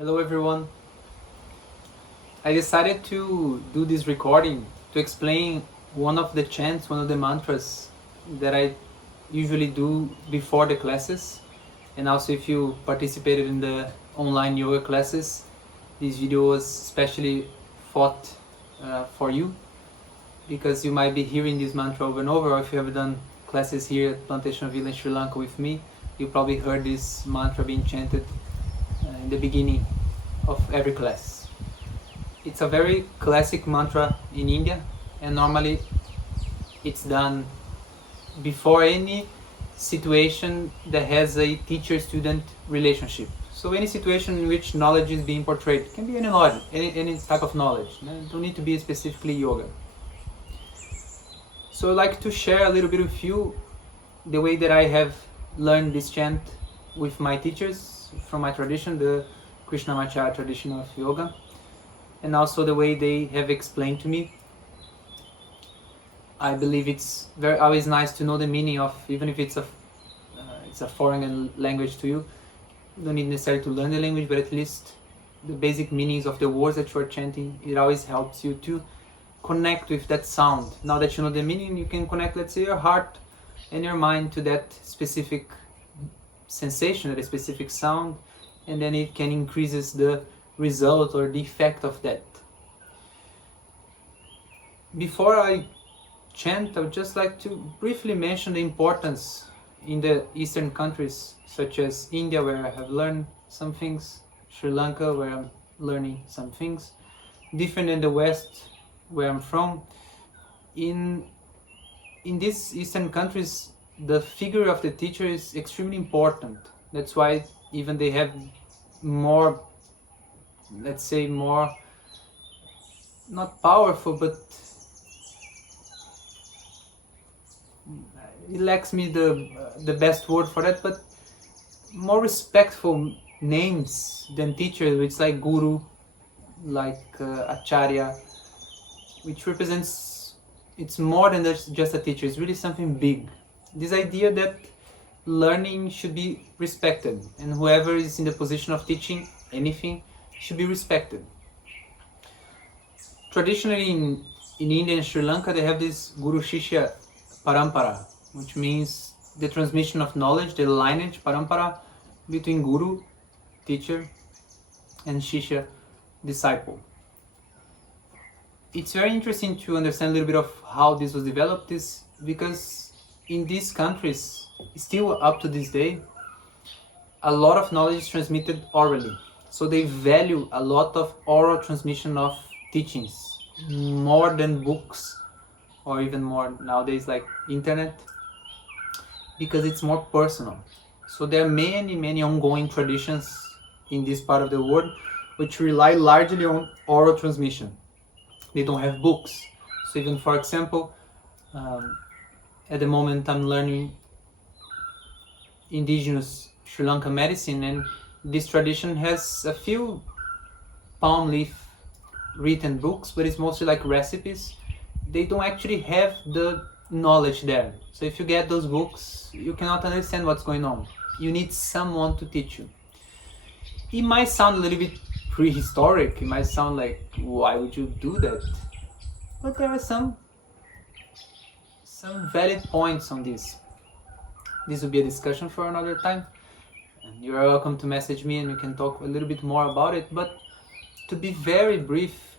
Hello everyone. I decided to do this recording to explain one of the chants, one of the mantras that I usually do before the classes, and also if you participated in the online yoga classes, this video was especially thought for you, because you might be hearing this mantra over and over, or if you have done classes here at Plantation Villa in Sri Lanka with me, you probably heard this mantra being chanted in the beginning of every class. It's a very classic mantra in India, and normally it's done before any situation that has a teacher-student relationship. So any situation in which knowledge is being portrayed, it can be any knowledge, any type of knowledge, it don't need to be specifically yoga. So I'd like to share a little bit with you the way that I have learned this chant with my teachers from my tradition, the Krishnamacharya tradition of yoga, and also the way they have explained to me. I believe it's always nice to know the meaning of, even if it's a foreign language to you. You don't need necessarily to learn the language, but at least the basic meanings of the words that you are chanting. It always helps you to connect with that sound. Now that you know the meaning, you can connect, let's say, your heart and your mind to that specific sensation, that specific sound, and then it can increases the result or the effect of that. Before I chant, I would just like to briefly mention the importance in the Eastern countries, such as India, where I have learned some things, Sri Lanka, where I'm learning some things, different than the West, where I'm from. In these Eastern countries, the figure of the teacher is extremely important. That's why even they have more, let's say, more, not powerful, but it lacks me the best word for that, but more respectful names than teachers, which like guru, like acharya, which represents, it's more than just a teacher, it's really something big. This idea that learning should be respected, and whoever is in the position of teaching anything should be respected. Traditionally in India and Sri Lanka, they have this Guru Shishya Parampara, which means the transmission of knowledge, the lineage, Parampara, between Guru, teacher, and Shishya, disciple. It's very interesting to understand a little bit of how this was developed, because in these countries, still up to this day, a lot of knowledge is transmitted orally. So they value a lot of oral transmission of teachings, more than books, or even more nowadays like internet, because it's more personal. So there are many ongoing traditions in this part of the world which rely largely on oral transmission. They don't have books. So even, for example, at the moment I'm learning Indigenous Sri Lanka medicine, and this tradition has a few palm leaf written books, but it's mostly like recipes. They don't actually have the knowledge there. So if you get those books, you cannot understand what's going on. You need someone to teach you. It might sound a little bit prehistoric, it might sound like, why would you do that? But there are some valid points on this. This will be a discussion for another time, and you are welcome to message me and we can talk a little bit more about it. But to be very brief,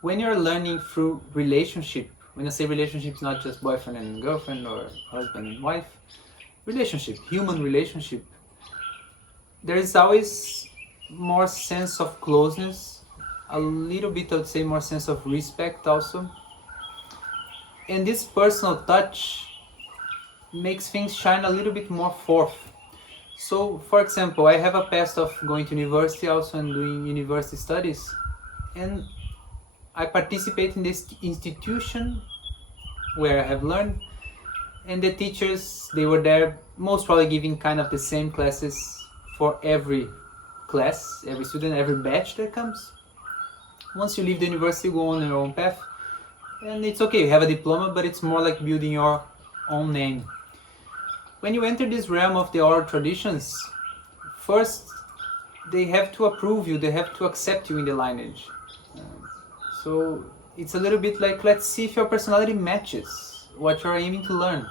when you're learning through relationship, when I say relationship, it's not just boyfriend and girlfriend or husband and wife, relationship, human relationship, there is always more sense of closeness, a little bit, I would say, more sense of respect also. And this personal touch makes things shine a little bit more forth. So, for example, I have a past of going to university also and doing university studies, and I participate in this institution where I have learned, and the teachers, they were there most probably giving kind of the same classes for every class, every student, every batch that comes. Once you leave the university, you go on your own path, and it's okay, you have a diploma, but it's more like building your own name. When you enter this realm of the oral traditions, first they have to approve you, they have to accept you in the lineage. So it's a little bit like, let's see if your personality matches what you're aiming to learn.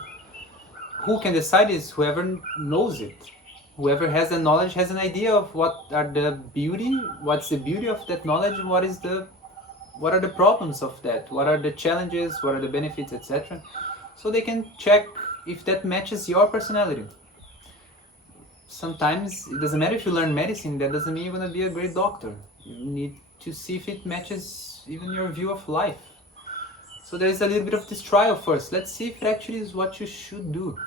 Who can decide is whoever knows it. Whoever has the knowledge has an idea of what's the beauty of that knowledge, and what are the problems of that, what are the challenges, what are the benefits, etc. So they can check if that matches your personality. Sometimes it doesn't matter if you learn medicine, that doesn't mean you're going to be a great doctor. You need to see if it matches even your view of life. So there's a little bit of this trial first. Let's see if it actually is what you should do.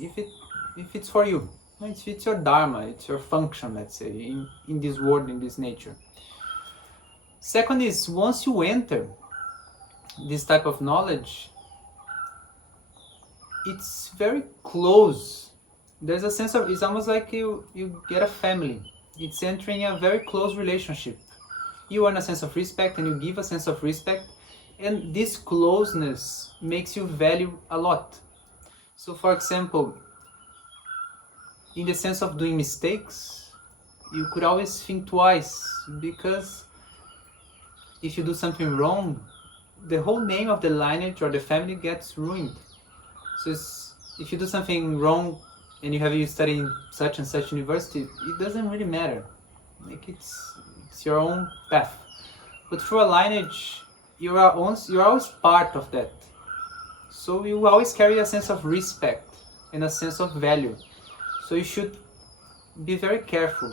If it's for you. It's your dharma, it's your function, let's say, in this world, in this nature. Second is, once you enter this type of knowledge, it's very close. There's a sense of, it's almost like you get a family. It's entering a very close relationship. You earn a sense of respect and you give a sense of respect, and this closeness makes you value a lot. So for example, in the sense of doing mistakes, you could always think twice, because if you do something wrong, the whole name of the lineage or the family gets ruined. So if you do something wrong and you study in such and such university, it doesn't really matter. Like it's your own path. But through a lineage, you're always part of that. So you always carry a sense of respect and a sense of value. So you should be very careful,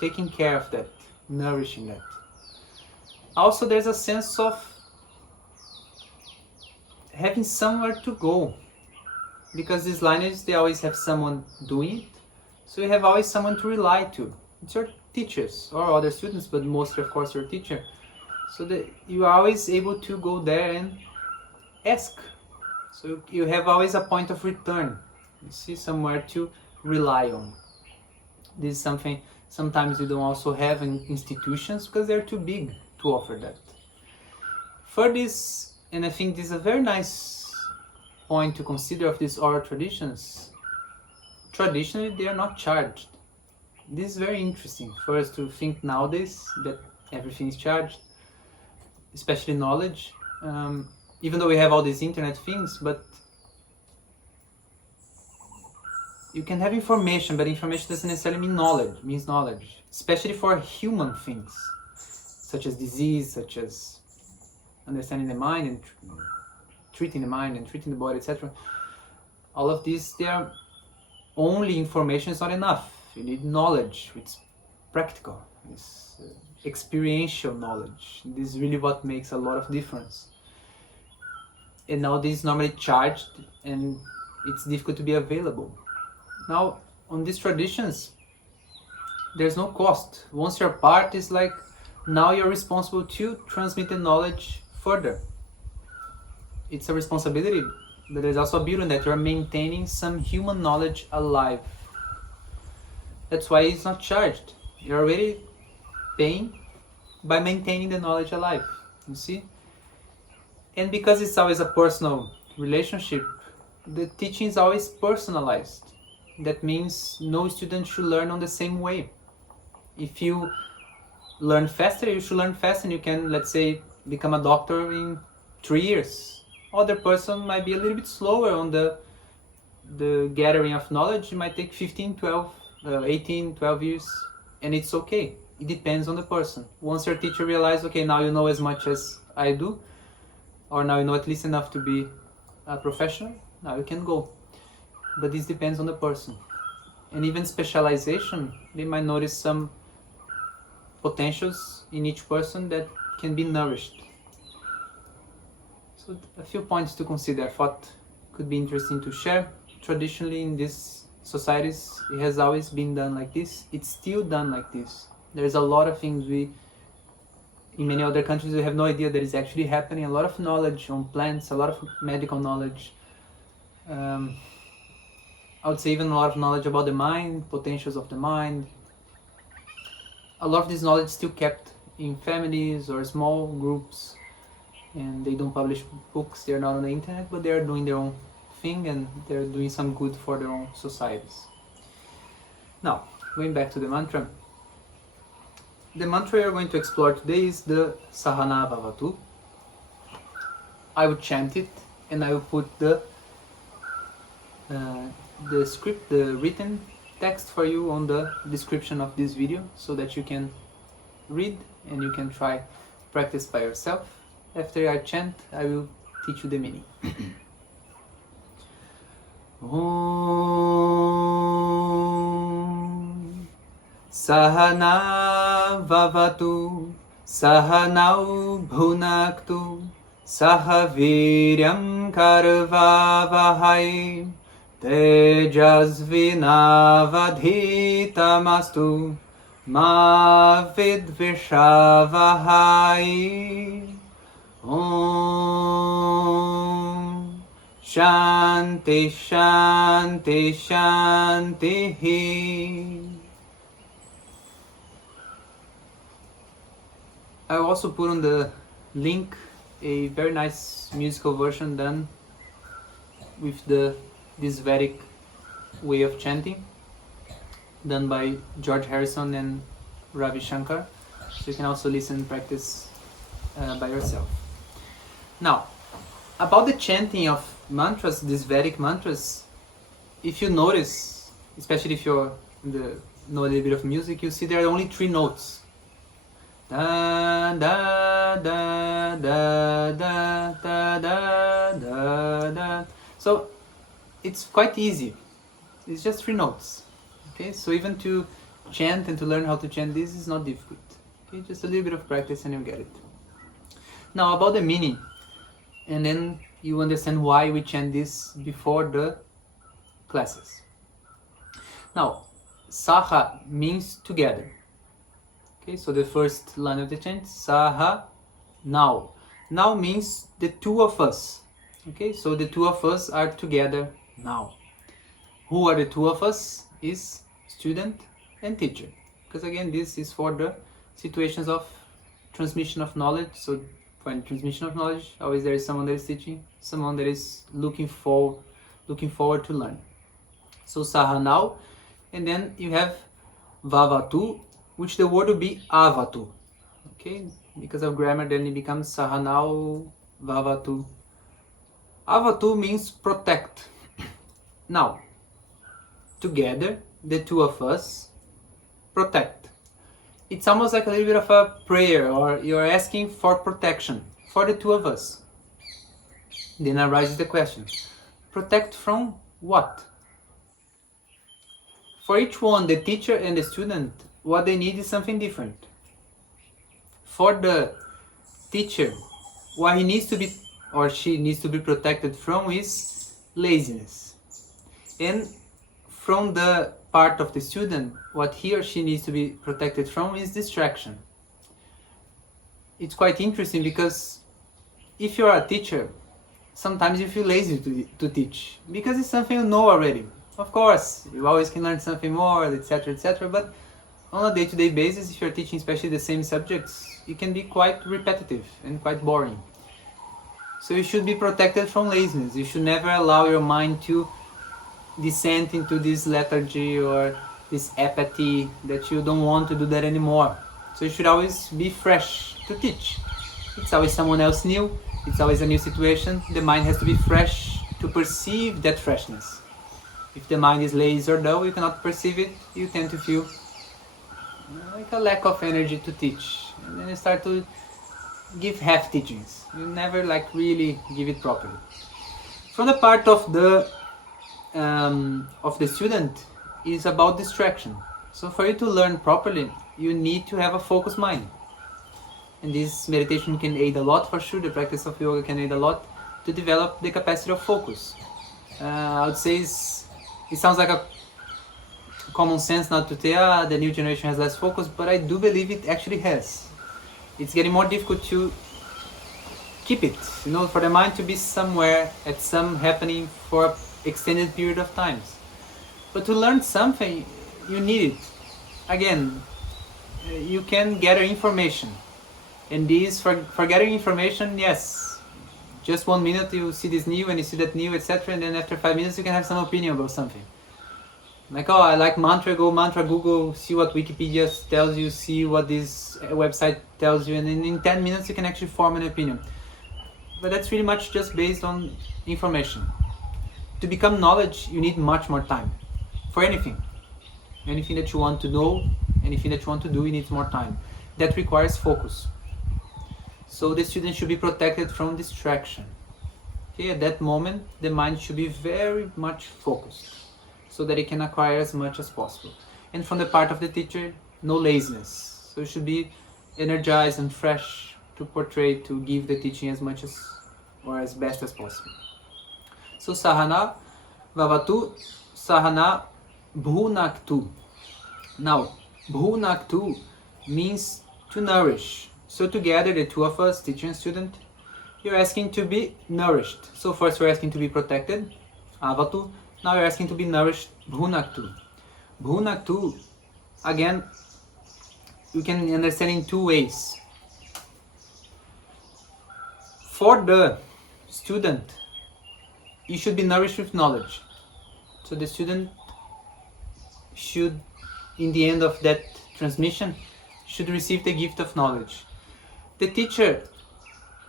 taking care of that, nourishing that. Also, there's a sense of having somewhere to go, because these lineages, they always have someone doing it, so you have always someone to rely to. It's your teachers or other students, but mostly, of course, your teacher. So that you are always able to go there and ask. So you have always a point of return. You see somewhere to rely on. This is something sometimes we don't also have in institutions, because they're too big to offer that. For this, and I think this is a very nice point to consider of these oral traditions, traditionally they are not charged. This is very interesting for us to think nowadays that everything is charged, especially knowledge, even though we have all these internet things. But you can have information, but information doesn't necessarily means knowledge, especially for human things, such as disease, such as understanding the mind and treating the mind and treating the body, etc. All of these, they are only information is not enough. You need knowledge, which is practical, it's experiential knowledge. This is really what makes a lot of difference. And now this is normally charged, and it's difficult to be available. Now, on these traditions, there's no cost. Once you're part, it's like now you're responsible to transmit the knowledge further. It's a responsibility, but there's also a beauty in that you're maintaining some human knowledge alive. That's why it's not charged. You're already paying by maintaining the knowledge alive, you see? And because it's always a personal relationship, the teaching is always personalized. That means no student should learn on the same way. If you learn faster, you should learn fast, and you can, let's say, become a doctor in 3 years. Other person might be a little bit slower on the gathering of knowledge. It might take 18, 12 years, and it's okay. It depends on the person. Once your teacher realizes, okay, now you know as much as I do, or now you know at least enough to be a professional, now you can go. But this depends on the person. And even specialization, they might notice some potentials in each person that can be nourished. So a few points to consider I thought could be interesting to share. Traditionally in these societies, it has always been done like this. It's still done like this. There's a lot of things in many other countries we have no idea that is actually happening. A lot of knowledge on plants, a lot of medical knowledge. I would say even a lot of knowledge about the mind, potentials of the mind. A lot of this knowledge is still kept in families or small groups, and they don't publish books, they're not on the internet, but they're doing their own thing, and they're doing some good for their own societies. Now, going back to the mantra, the mantra you're going to explore today is the Sahana Vavatu. I will chant it and I will put the script, the written text for you on the description of this video so that you can read and you can try practice by yourself. After I chant, I will teach you the meaning. Om Sahana Vavatu Sahanau bhunaktu saha vīryaṃ karavāvahai tejasvi nāvadhītamastu vidviṣāvahai. Om Śānti, Śānti, śāntiḥ. I will also put on the link a very nice musical version done with this Vedic way of chanting, done by George Harrison and Ravi Shankar. So you can also listen and practice by yourself. Now, about the chanting of mantras, these Vedic mantras, if you notice, especially if you know a little bit of music, you see there are only 3 notes. Da da da da da da da da da. So it's quite easy. It's just 3 notes. Okay, so even to chant and to learn how to chant this is not difficult. Okay, just a little bit of practice and you get it. Now about the meaning, and then you understand why we chant this before the classes. Now, saha means together. Okay, so the first line of the chant, saha, now. Now means the 2 of us. Okay, so the 2 of us are together now. Who are the 2 of us? Is student and teacher. Because again, this is for the situations of transmission of knowledge. So for transmission of knowledge, always there is someone that is teaching, someone that is looking forward to learn. So saha now, and then you have vavatu, which the word will be avatu. Okay, because of grammar, then it becomes sahanau vavatu. Avatu means protect. Now, together, the 2 of us protect. It's almost like a little bit of a prayer, or you're asking for protection for the 2 of us. Then arises the question, protect from what? For each one, the teacher and the student, what they need is something different. For the teacher, what he needs to be or she needs to be protected from is laziness. And from the part of the student, what he or she needs to be protected from is distraction. It's quite interesting because if you're a teacher, sometimes you feel lazy to teach because it's something you know already. Of course, you always can learn something more, etc., etc., but on a day-to-day basis, if you're teaching especially the same subjects, it can be quite repetitive and quite boring. So you should be protected from laziness. You should never allow your mind to descend into this lethargy or this apathy that you don't want to do that anymore. So you should always be fresh to teach. It's always someone else new, it's always a new situation. The mind has to be fresh to perceive that freshness. If the mind is lazy or dull, you cannot perceive it, you tend to feel like a lack of energy to teach. And then you start to give half teachings. You never really give it properly. From the part of the student is about distraction. So for you to learn properly, you need to have a focused mind. And this meditation can aid a lot for sure. The practice of yoga can aid a lot to develop the capacity of focus. I would say it sounds like a common sense not to say the new generation has less focus, but I do believe it actually has. It's getting more difficult to keep it, for the mind to be somewhere at some happening for an extended period of times. But to learn something, you need it. Again, you can gather information. And this, for gathering information, yes, just 1 minute you see this new and you see that new, etc. And then after 5 minutes you can have some opinion about something. Like, oh, I like mantra, go mantra, Google, see what Wikipedia tells you, see what this website tells you, and then in 10 minutes you can actually form an opinion. But that's really much just based on information. To become knowledge, you need much more time. For anything. Anything that you want to know, anything that you want to do, it needs more time. That requires focus. So the student should be protected from distraction. Okay, at that moment, the mind should be very much focused, so that it can acquire as much as possible. And from the part of the teacher, no laziness. So it should be energized and fresh to portray, to give the teaching as much as, or as best as possible. So Sahana Vavatu, Sahana bhunaktu. Now, bhunaktu means to nourish. So together, the two of us, teacher and student, you're asking to be nourished. So first we're asking to be protected, avatu. Now you're asking to be nourished, bhunaktu. Bhunaktu, again, you can understand in two ways. For the student, you should be nourished with knowledge. So the student should, in the end of that transmission, should receive the gift of knowledge. The teacher,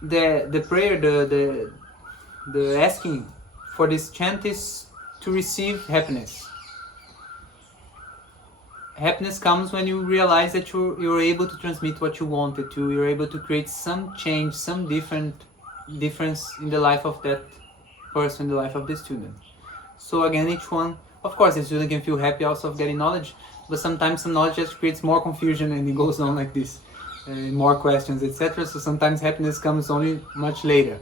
the prayer, the asking for this chant is to receive happiness. Happiness comes when you realize that you're able to transmit what you wanted to. You're able to create some change, some difference in the life of that person, in the life of the student. So again, each one, of course, the student can feel happy also of getting knowledge, but sometimes some knowledge just creates more confusion and it goes on like this, more questions, etc. So sometimes happiness comes only much later.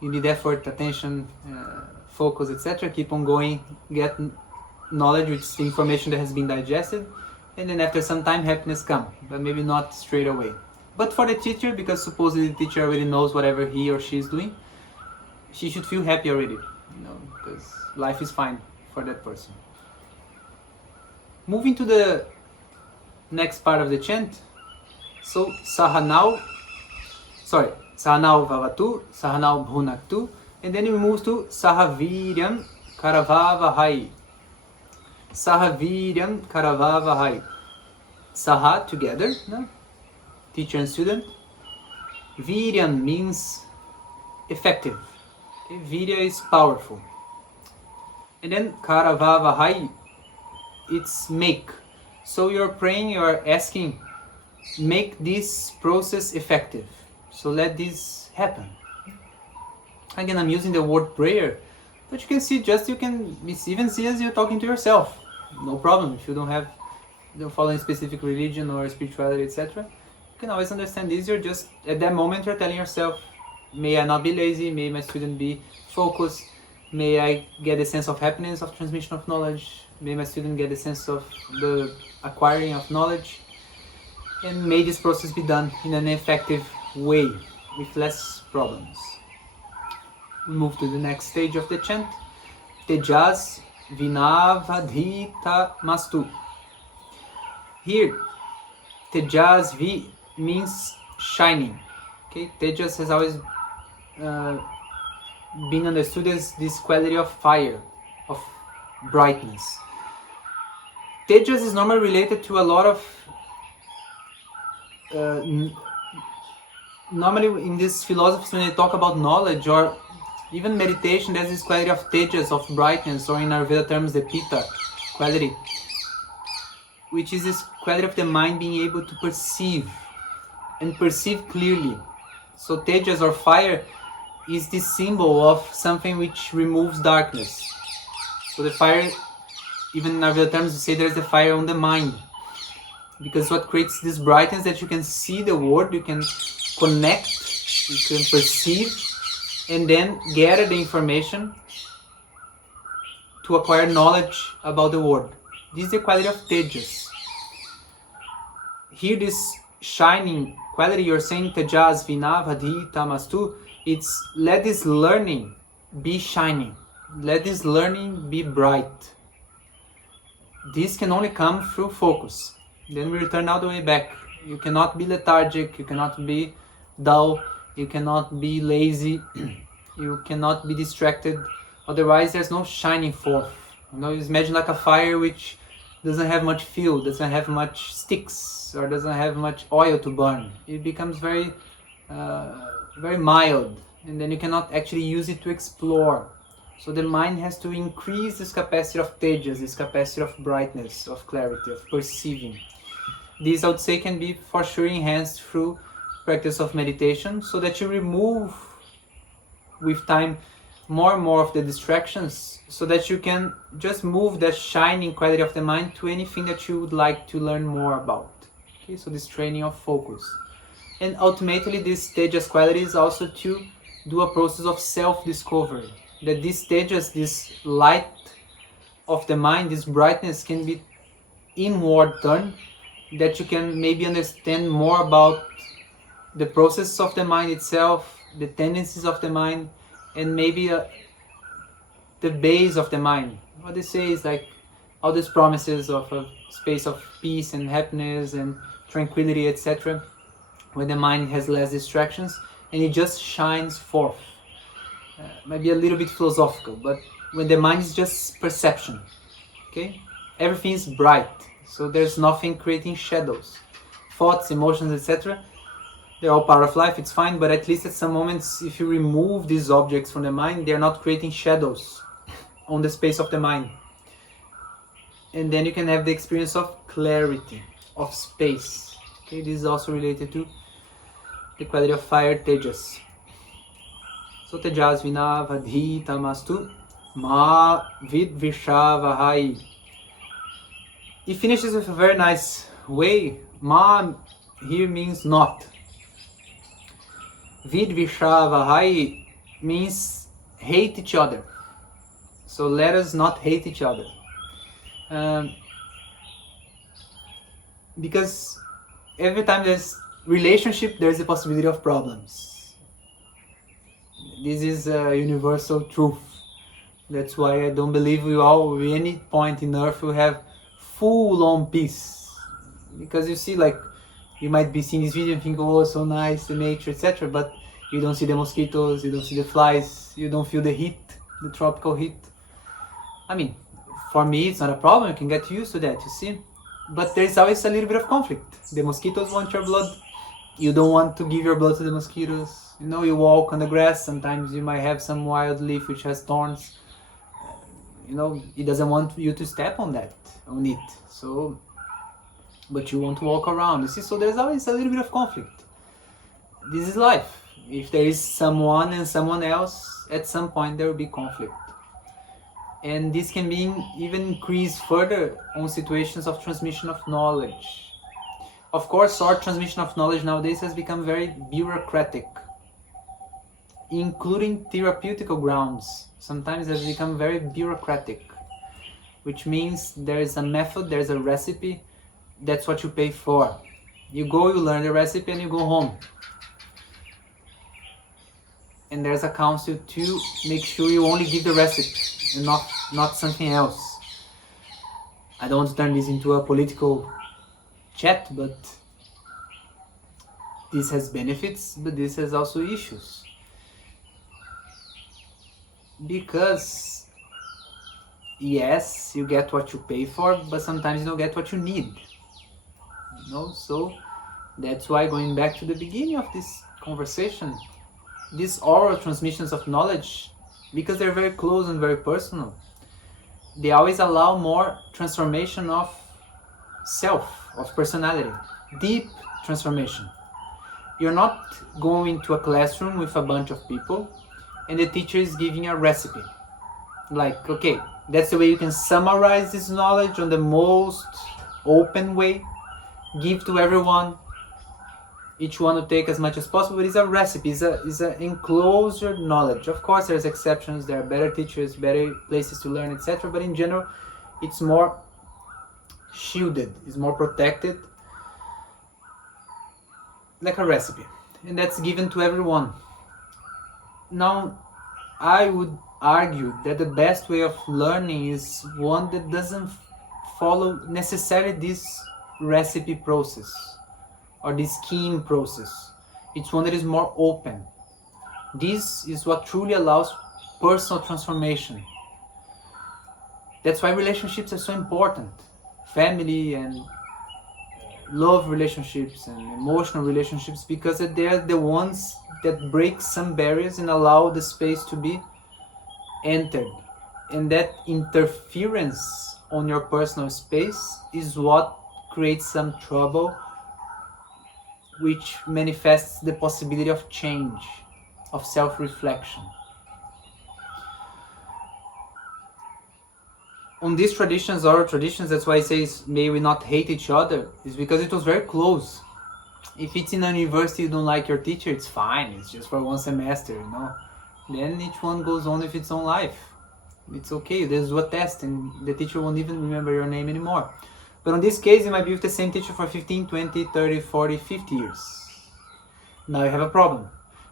You need effort, attention, focus, etc. Keep on going, get knowledge, which is the information that has been digested, and then after some time happiness comes, but maybe not straight away. But for the teacher, because supposedly the teacher already knows whatever he or she is doing, she should feel happy already, because life is fine for that person. Moving to the next part of the chant, so Sahana Vavatu, Sahana bhunaktu, and then we move to saha vīryaṃ karavāvahai. Saha vīryaṃ karavāvahai. Saha, together, no? Teacher and student. Vīryaṃ means effective. Okay? Virya is powerful. And then karavāvahai, it's make. So you're praying, you're asking, make this process effective. So let this happen. Again, I'm using the word prayer, but you can see, you can even see as you're talking to yourself. No problem. If you don't follow any specific religion or spirituality, etc., you can always understand this. You're just, at that moment, you're telling yourself, may I not be lazy, may my student be focused, may I get a sense of happiness of transmission of knowledge, may my student get a sense of the acquiring of knowledge, and may this process be done in an effective way, with less problems. We move to the next stage of the chant, tejasvi nāvadhītamastu. Here, tejasvi means shining. Okay, tejas has always been understood as this quality of fire, of brightness. Tejas is normally related to a lot of normally in these philosophies, when they talk about knowledge or even meditation, there's this quality of tejas, of brightness, or in Ayurveda terms, the pitta quality, which is this quality of the mind being able to perceive, and perceive clearly. So tejas, or fire, is the symbol of something which removes darkness. So the fire, even in Ayurveda terms, we say there's the fire on the mind, because what creates this brightness that you can see the world, you can connect, you can perceive, and then gather the information to acquire knowledge about the world. This is the quality of tejas. Here, this shining quality, you're saying tejasvi nāvadhītamastu, it's let this learning be shining, let this learning be bright. This can only come through focus. Then we return all the way back. You cannot be lethargic, you cannot be dull, you cannot be lazy, you cannot be distracted, otherwise there's no shining forth You know, you imagine like a fire which doesn't have much fuel, doesn't have much sticks, or doesn't have much oil to burn. It becomes very mild, and then you cannot actually use it to explore. So the mind has to increase this capacity of tejas, this capacity of brightness, of clarity, of perceiving. This, I would say, can be for sure enhanced through practice of meditation, so that you remove with time more and more of the distractions, so that you can just move that shining quality of the mind to anything that you would like to learn more about. Okay, so this training of focus. And ultimately this tejas quality is also to do a process of self-discovery. That these tejas, this light of the mind, this brightness can be inward turned, that you can maybe understand more about the process of the mind itself, the tendencies of the mind, and maybe the base of the mind. What they say is like all these promises of a space of peace and happiness and tranquility, etc., when the mind has less distractions and it just shines forth. Might be a little bit philosophical, but when the mind is just perception, okay, everything is bright, so there's nothing creating shadows. Thoughts, emotions, etc., they're all part of life, it's fine, but at least at some moments, if you remove these objects from the mind, they're not creating shadows on the space of the mind. And then you can have the experience of clarity, of space. Okay, this is also related to the quality of fire, tejas. So tejasvi nāvadhītamastu vidviṣāvahai. He finishes with a very nice way. Ma here means not. Vidviṣāvahai means hate each other. So let us not hate each other. Because every time there's relationship, there's a possibility of problems. This is a universal truth. That's why I don't believe we all, at any point in earth, will have full-on peace. Because you see, like, you might be seeing this video and think, oh, so nice, the nature, etc., but you don't see the mosquitoes, you don't see the flies, you don't feel the heat, the tropical heat. I mean, for me, it's not a problem, you can get used to that, you see? But there's always a little bit of conflict. The mosquitoes want your blood, you don't want to give your blood to the mosquitoes. You know, you walk on the grass, sometimes you might have some wild leaf which has thorns. You know, it doesn't want you to step on it. So, but you want to walk around, you see? So there's always a little bit of conflict. This is life. If there is someone and someone else, at some point there will be conflict. And this can be even increased further on situations of transmission of knowledge. Of course, our transmission of knowledge nowadays has become very bureaucratic, including therapeutical grounds. Sometimes it has become very bureaucratic, which means there is a method, there's a recipe, that's what you pay for. You go, you learn the recipe, and you go home. And there's a council to make sure you only give the recipe and not something else. I don't want to turn this into a political chat, but this has benefits, but this has also issues. Because yes, you get what you pay for, but sometimes you don't get what you need. You know, so that's why, going back to the beginning of this conversation, these oral transmissions of knowledge, because they're very close and very personal, they always allow more transformation of self, of personality, deep transformation. You're not going to a classroom with a bunch of people and the teacher is giving a recipe. Like, okay, that's the way you can summarize this knowledge on the most open way, give to everyone, each one will take as much as possible. But it's a recipe, it's an enclosed knowledge. Of course there's exceptions, there are better teachers, better places to learn, etc., but in general it's more shielded, it's more protected, like a recipe, and that's given to everyone. Now, I would argue that the best way of learning is one that doesn't follow necessarily this recipe process or this scheme process. It's one that is more open. This is what truly allows personal transformation. That's why relationships are so important. Family and love relationships and emotional relationships, because they're the ones that break some barriers and allow the space to be entered. And that interference on your personal space is what creates some trouble, which manifests the possibility of change, of self-reflection. On these traditions, our traditions, that's why I say may we not hate each other, is because it was very close. If it's in a university, you don't like your teacher, it's fine, it's just for one semester, you know. Then each one goes on with its own life. It's okay, there's a test and the teacher won't even remember your name anymore. But in this case, you might be with the same teacher for 15, 20, 30, 40, 50 years. Now you have a problem,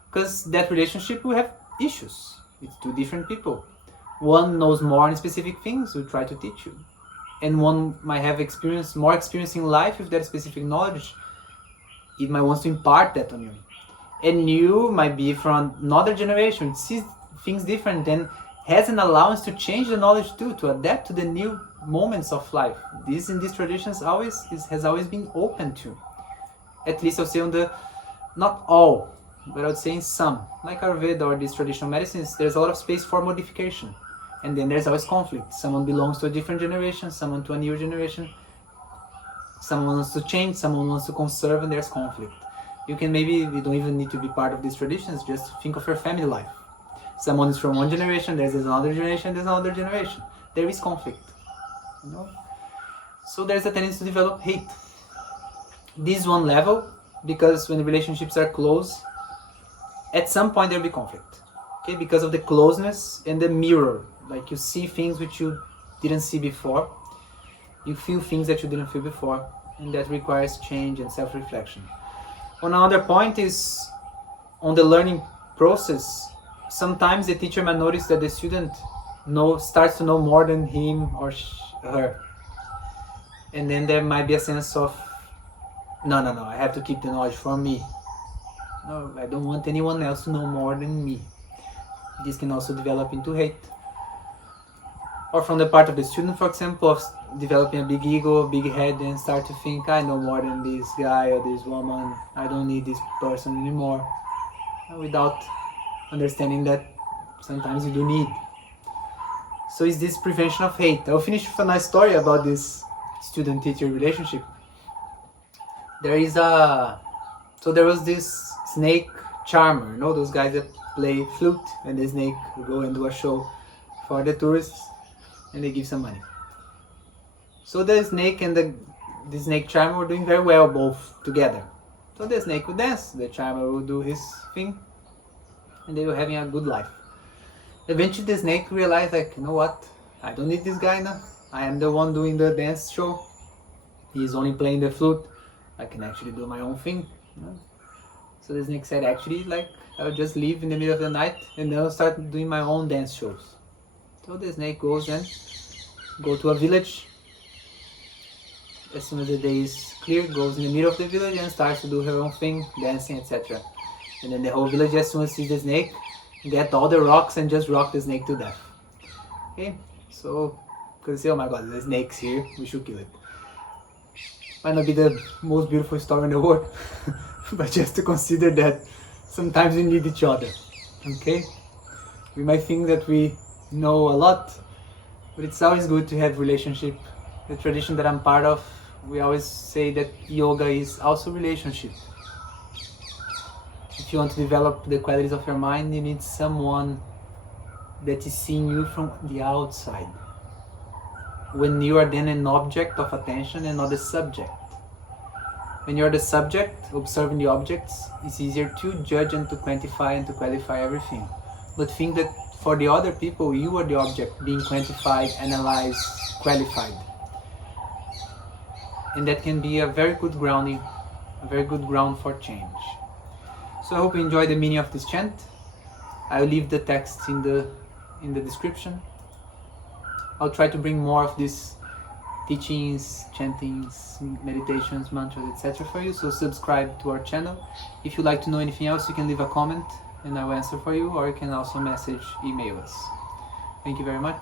because that relationship will have issues. It's two different people. One knows more on specific things, will try to teach you. And one might have more experience in life with that specific knowledge. It might want to impart that on you. And you might be from another generation, sees things different, and has an allowance to change the knowledge too, to adapt to the new moments of life. This in these traditions has always been open to. At least I'll say not all, but I would say in some, like Ayurveda or these traditional medicines, there's a lot of space for modification. And then there's always conflict. Someone belongs to a different generation, someone to a new generation. Someone wants to change, someone wants to conserve, and there's conflict. You don't even need to be part of these traditions, just think of your family life. Someone is from one generation, there's another generation, there's another generation. There is conflict, you know? So there's a tendency to develop hate. This one level, because when relationships are close, at some point there will be conflict. Okay, because of the closeness and the mirror. Like you see things which you didn't see before. You feel things that you didn't feel before. And that requires change and self-reflection. Another point is on the learning process. Sometimes the teacher might notice that the student starts to know more than him or her. And then there might be a sense of, no, I have to keep the knowledge for me. No, I don't want anyone else to know more than me. This can also develop into hate. Or from the part of the student, for example, of developing a big ego, big head, and start to think, I know more than this guy or this woman, I don't need this person anymore. Without understanding that sometimes you do need. So it's this prevention of hate. I'll finish with a nice story about this student-teacher relationship. There was this snake charmer, you know, those guys that play flute and the snake will go and do a show for the tourists and they give some money. So the snake and the snake charmer were doing very well both together. So the snake would dance, the charmer would do his thing, and they were having a good life. Eventually the snake realized, like, you know what, I don't need this guy now. I am the one doing the dance show. He's only playing the flute. I can actually do my own thing. You know? So the snake said, actually, like, I'll just leave in the middle of the night and then I'll start doing my own dance shows. So the snake goes and go to a village. As soon as the day is clear, goes in the middle of the village and starts to do her own thing, dancing, etc. And then the whole village, as soon as sees the snake, get all the rocks and just rock the snake to death. Okay, so because say, oh my god, the snake's here, we should kill it. Might not be the most beautiful story in the world, but just to consider that sometimes we need each other. Okay, we might think that we know a lot, but it's always good to have relationship. The tradition that I'm part of, we always say that yoga is also relationship. If you want to develop the qualities of your mind, you need someone that is seeing you from the outside. When you are then an object of attention and not the subject. When you're the subject, observing the objects, it's easier to judge and to quantify and to qualify everything. But think that for the other people, you are the object being quantified, analyzed, qualified. And that can be a very good grounding, a very good ground for change. So I hope you enjoy the meaning of this chant. I'll leave the text in the description. I'll try to bring more of these teachings, chantings, meditations, mantras, etc. for you. So subscribe to our channel. If you'd like to know anything else, you can leave a comment and I will answer for you, or you can also email us. Thank you very much.